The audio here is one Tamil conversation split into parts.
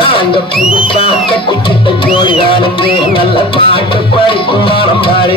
நாங்க புதுசா கட்டிக்கிட்ட ஜோடி தானுங்க நல்ல பாட்டு படிக்கும் மானம் பாடி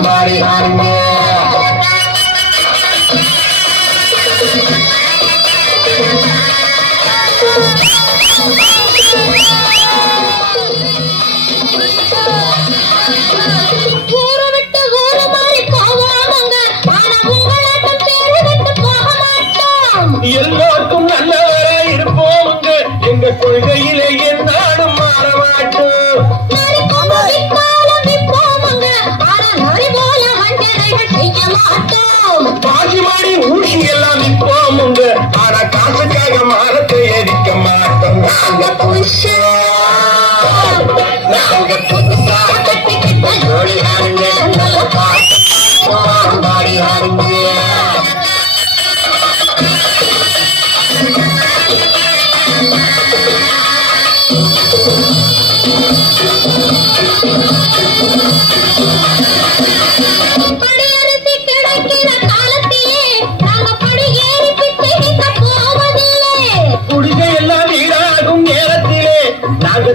somebody on board. எல்லாருக்கும் நல்லவராய் இருப்போம் எங்க கொள்கையிலே என்ன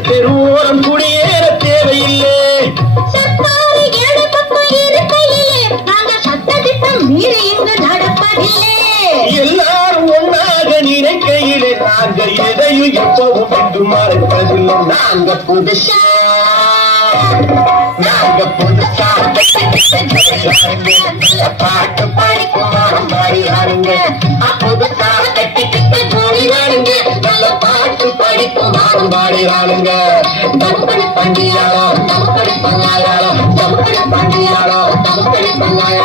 தெருவோரம் குடியேற தேவையில்லை. எல்லாரும் ஒன்றாக நினைக்கையிலே நாங்கள் எதையும் எப்பவும் மாறி பதிலும் நாங்க புதுசா நாங்க புதுசா பாட்டு பாடிக்குமாறும் பாடி ஆடுங்க புதுசா ஆடுங்க நல்ல பாட்டு பாடிக்குமாறும் பாடி ஆடுங்க தம்படி பண்டியாளம் தம்படி பங்காயாளம் தம்படி பண்டியாளம் தம்படி பங்காயாளம்